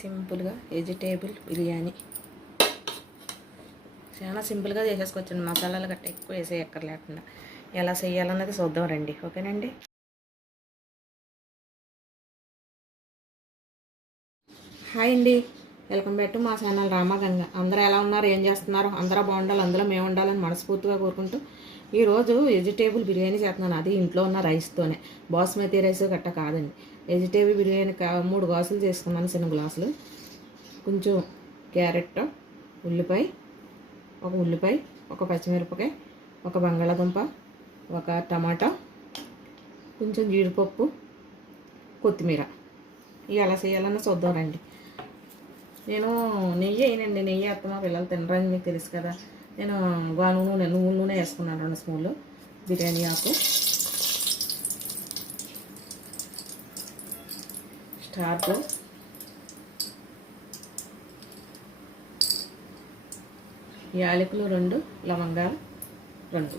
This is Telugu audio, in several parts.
సింపుల్గా వెజిటేబుల్ బిర్యానీ చాలా సింపుల్గా చేసేసుకోవచ్చండి. మసాలాలు గట్ట ఎక్కువ వేసేయక్కర్లేకుండా ఎలా చేయాలన్నది చూద్దాం రండి. ఓకేనండి. హాయ్ అండి, వెల్కమ్ బ్యాక్ టు మా ఛానల్ రామగంగ. అందరూ ఎలా ఉన్నారు, ఏం చేస్తున్నారు? అందరూ బాగుండాలి, అందులో మేము ఉండాలని మనస్ఫూర్తిగా కోరుకుంటూ ఈరోజు వెజిటేబుల్ బిర్యానీ చేస్తున్నాను. అది ఇంట్లో ఉన్న రైస్తోనే, బాస్మతి రైస్ గట్ట కాదండి. వెజిటేబుల్ బిర్యానీ 3 గ్లాసులు చేసుకున్నాను, చిన్న గ్లాసులు. కొంచెం క్యారెట్, ఉల్లిపాయ, ఒక పచ్చిమిరపకాయ, ఒక బంగాళాదుంప, ఒక టమాటా, కొంచెం జీడిపప్పు, కొత్తిమీర. ఇవి ఎలా చేయాలన్నా చూద్దాం రండి. నేను నెయ్యి వేయనండి, నెయ్యి వేస్తే మా పిల్లలు తినరని మీకు తెలుసు కదా. నేను నువ్వుల నూనె వేసుకున్నాను 2 స్పూన్లు. బిర్యానీ ఆకు, స్టార్ట్, యాలకులు 2, లవంగాలు 2.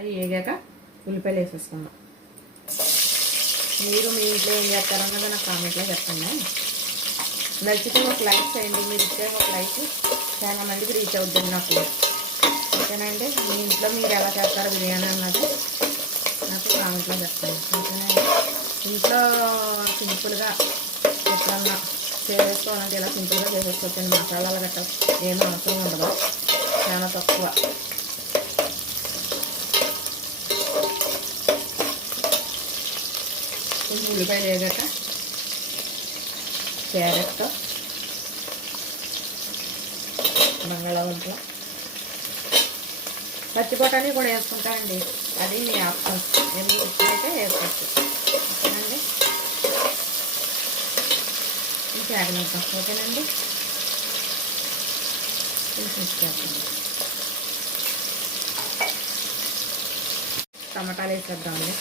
అవి వేగాక ఉల్లిపాయలు వేసేసుకుందాం. మీరు మీ ఇంట్లో ఏం చేస్తారన్నది నాకు కామెంట్లో చెప్పండి. నచ్చితే ఒక లైక్ చేయండి. మీరు ఇచ్చే ఒక లైక్ చాలా మందికి రీచ్ అవుతుంది నాకు. ఓకేనండి. మీ ఇంట్లో మీరు ఎలా చేస్తారో బిర్యానీ అన్నది నాకు కామెంట్లో చెప్పండి. ఓకేనండి. ఇంట్లో సింపుల్గా ఎప్పుడన్నా చేసుకోవాలంటే ఇలా సింపుల్గా చేసేసుకోవచ్చండి. మసాలాలు గట్ట ఏమీ అవసరం ఉండదు, చాలా తక్కువ. కొంచెం ఉల్లిపాయలు వేగాక క్యారెట్, బంగాళాదుంప, పచ్చి బఠానీ కూడా వేసుకుంటానండి. అది మీ ఆప్షన్, ఎన్ని ఇచ్చినైతే వేసుకోవచ్చు. ఓకేనండి. ఇంకా ఆగనిద్దాం. ఓకేనండి. టమాటాలు వేసేద్దామండి.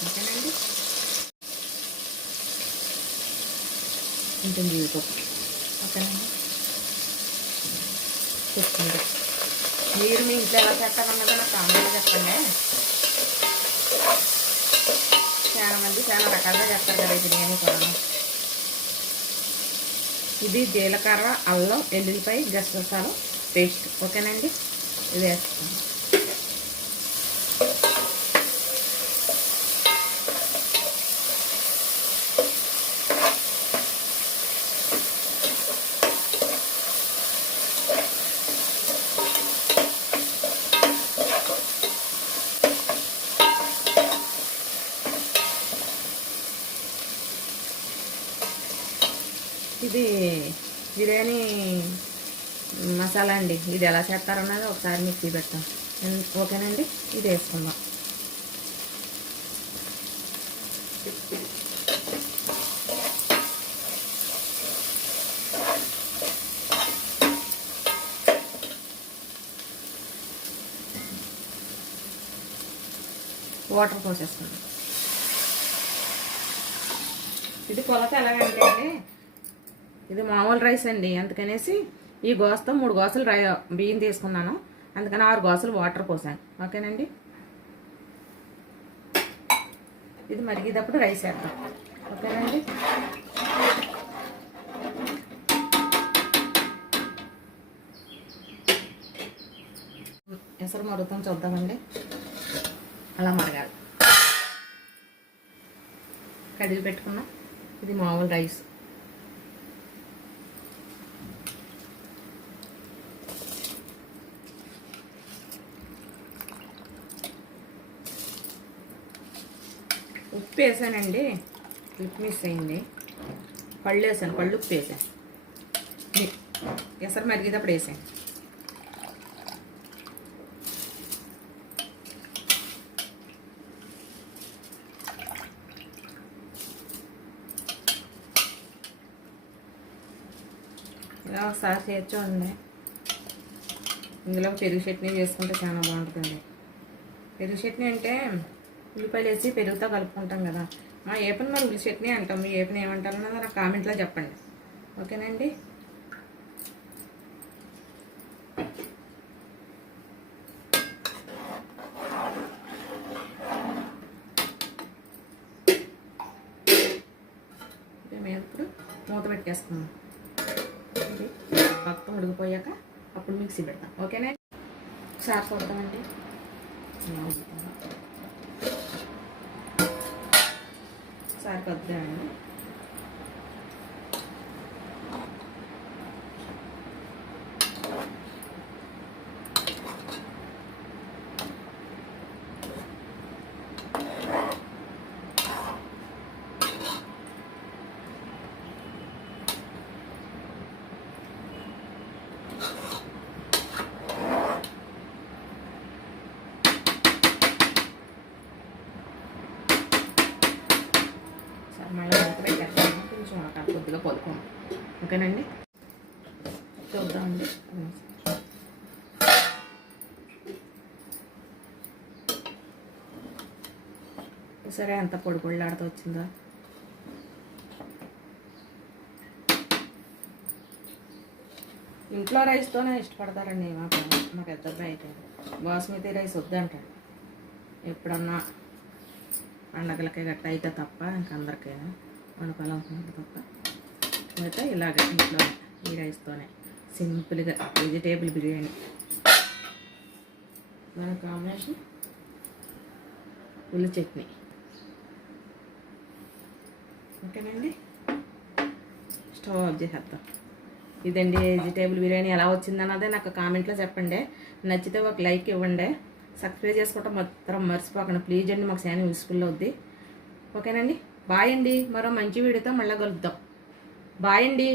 ఓకేనండి. కొంచెం జీడిపప్పు. ఓకేనండి. చెప్తుంది మీరు మీ ఇంట్లో ఎలా చేస్తారన్నదో నాకు కామెంట్లో చెప్పండి. చాలా మంది చాలా రకాలుగా చేస్తారు కదా బిర్యానీ కూడా. ఇది జీలకర్ర, అల్లం, ఎల్లుల్లిపాయ, గసగసాలు పేస్ట్. ఓకేనండి. ఇది వేస్తాను. ఇది బిర్యానీ మసాలా అండి. ఇది ఎలా చేస్తారన్నది ఒకసారి మీకు చూపెడతాం. ఓకేనండి. ఇది వేసుకుందాం. వాటర్ పోసేసుకుందాం. ఇది కొలత ఎలాగంటే అండి, ఇది మామూలు రైస్ అండి. అందుకనేసి ఈ గోసతో 3 గోసలు బియ్యం తీసుకున్నాను. అందుకని 6 గోసలు వాటర్ పోసాను. ఓకేనండి. ఇది మరిగేటప్పుడు రైస్ వేద్దాం. ఓకేనండి. ఎసరు మరుగుతాం చూద్దామండి. అలా మరగాలి. కడిగి పెట్టుకున్నాం. ఇది మామూలు రైస్. ఉప్పు వేసానండి, ఉప్పు మిస్ అయింది. పళ్ళు వేసాను, పళ్ళు ఉప్పు వేసాను. ఎసరు మరిగేటప్పుడు వేసాను. ఇలా ఒకసారి చేర్చండి. ఇందులో పెరుగు చట్నీ చేసుకుంటే చాలా బాగుంటుంది. పెరుగు చట్నీ అంటే ఉల్లిపాయలు వేసి పెరుగుతో కలుపుకుంటాం కదా. మా ఏ పని మరి ఉల్లి చట్నీ అంటాం, మీ ఏ పని ఏమంటారో నాకు కామెంట్లో చెప్పండి. ఓకేనండి. మేము ఇప్పుడు మూత పెట్టేస్తున్నాం. ఇది మొత్తం ఉడికిపోయాక అప్పుడు మిక్సీ పెడతాం. ఓకేనా. ఒకసారి చూద్దామండి. ఒకసారి కొద్దామండి. మళ్ళీ మూత పెట్టేస్తాము. కొంచెం ఉడకాలి, కొద్దిగా పొదుకోండి. ఓకేనండి. చూద్దామండి. సరే, ఎంత పొడి పొడిలాడుతూ వచ్చిందో. ఇంట్లో రైస్తోనే ఇష్టపడతారండి మా పెద్ద అబ్బాయి అయితే. బాస్మతి రైస్ వద్దంటాడు. ఎప్పుడన్నా పండగలకే గట్ట అయితే తప్ప, ఇంకందరికైనా వండుకోవాలనుకున్నట్టు తప్ప. అయితే ఇలాగ ఇంట్లో ఈ రైస్తోనే సింపుల్గా వెజిటేబుల్ బిర్యానీ. దాని కాంబినేషన్ ఉల్లి చట్నీ. ఓకేనండి. స్టవ్ ఆఫ్ చేసేద్దాం. ఇదండి వెజిటేబుల్ బిర్యానీ. ఎలా వచ్చిందన్నదే నాకు కామెంట్లో చెప్పండి. నచ్చితే ఒక లైక్ ఇవ్వండి. సబ్స్క్రైబ్ చేసుకోవటం మాత్రం మర్చిపోకండి ప్లీజ్ అండి. మాకు చాలా యూస్ఫుల్ అవుద్ది. ఓకేనండి. బాయ్ అండి. మరో మంచి వీడియోతో మళ్ళీ కలుద్దాం. బాయ్ అండి.